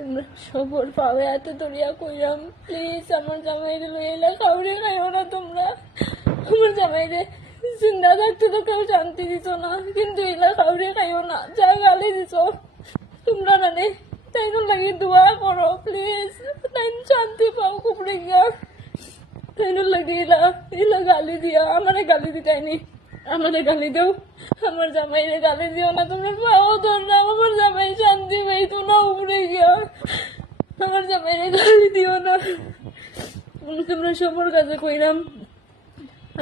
তোমরা সবর পাবে এত দরিয়া কইরাম প্লিজ আমার জামাইরে লইলা কাউরে খাইও না তোমরা আমার জামাইরে জিন্দা থাকতে তো কেউ শান্তি দিত না কিন্তু এলা কাউরে খাইও না যা গালি দিছ তোমরা নানে তাই লাগি দোয়া করো প্লিজ তাই শান্তি পাও কুপড়ে গিয়া তাই লাগে এলা গালি দিয়া আমারে গালি দিতাইনি আমাদের গালি দেও আমার জামাইরে গালি দিও না তোমরা পাও ধরলাম আমার জামাই শান্তি পাইতো না উপরে গিয়া আমার জামাইরে গালি দিও না তোমরা সবার কাছে কইলাম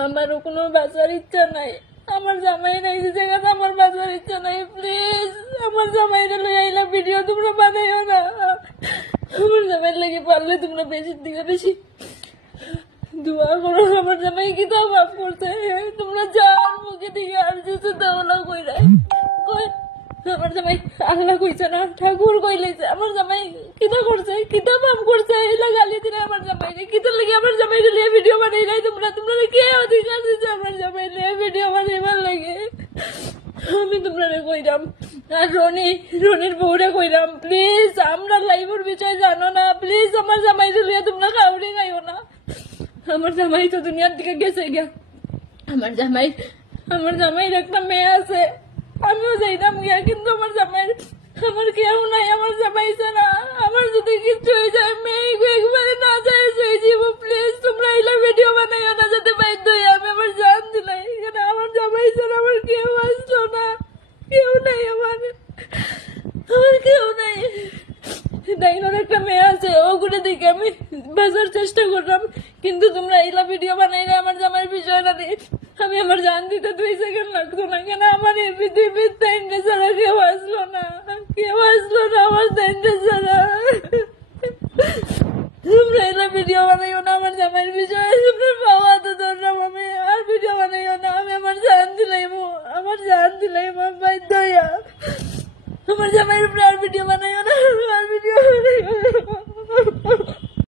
আমারও কোনো বাঁচার ইচ্ছা নাই আমার জামাই নাই যে জায়গাতে আমার বাঁচার ইচ্ছা নাই প্লিজ আমার জামাইরে লই আইলা ভিডিও তোমরা বানাইও না আমার জামাই লাগে পারলে তোমরা বেশি দিকে বেশি দোয়া করো আমার জামাই কি তো মাফ করতে তোমরা যার মুখে দিকে আর যেতে দাও না কইরাই কই আমার জামাই আল্লাহ কইছে না ঠাকুর কইলেছে আমার জামাই কিতা করছে কিতা মাফ করছে এলা গালি দিলে আমার জামাইরে কিতা লাগে আমার জামাইরে লিয়ে ভিডিও বানাই নাই তোমরা কে অধিকার দিছে আমার জামাইরে লিয়ে ভিডিও বানাইবার লাগে আমি তোমরা কইরাম আর রনির বউরে কইরাম প্লিজ আমরা লাইভের বিষয় জানো না প্লিজ আমার জামাইরে লিয়ে তোমরা কাউরে খাইও না আমার জামাই তো দুনিয়ার দিকে গেছে গিয়া আমার জামাইয়ের একটা মেয়ে আছে আমিও যাইতাম গিয়া কিন্তু আমার কেউ নাই আমার জামাই ছাড়া আমার যদি কিছু হয়ে যায় মেয়ে একবারে না যায় হয়ে যাব প্লিজ তোমরা এলা ভিডিও বানাইও না যাতে বাধ্য হয়ে আমি আমার জান দিলাই এখানে আমার জামাই ছাড়া আমার কেউ আসলো না কেউ নাই আমার কেউ নাই ডাইনোর একটা মেয়ে আছে ওগুলো দেখে আমি বাজার চেষ্টা করলাম কিন্তু তোমরা এলা ভিডিও বানাইলে আমার জামাইয়ের বিষয় না দিই আমি আমার জান দিতে 2 সেকেন্ড লাগতো না কেন আমার এই পৃথিবীর তাইনটা ছাড়া কেউ আসলো না আমার তাইনটা ছাড়া তোমরা এলা ভিডিও বানাইও না আমার জামাইয়ের বিষয়ে তোমরা পাওয়া তো ধরলাম আমি আর ভিডিও বানাইও না আমি আমার জান দিলাইমো বাধ্য হইয়া আমার জামাইয়ের উপরে আর ভিডিও বানাইও না আর ভিডিও বানাইও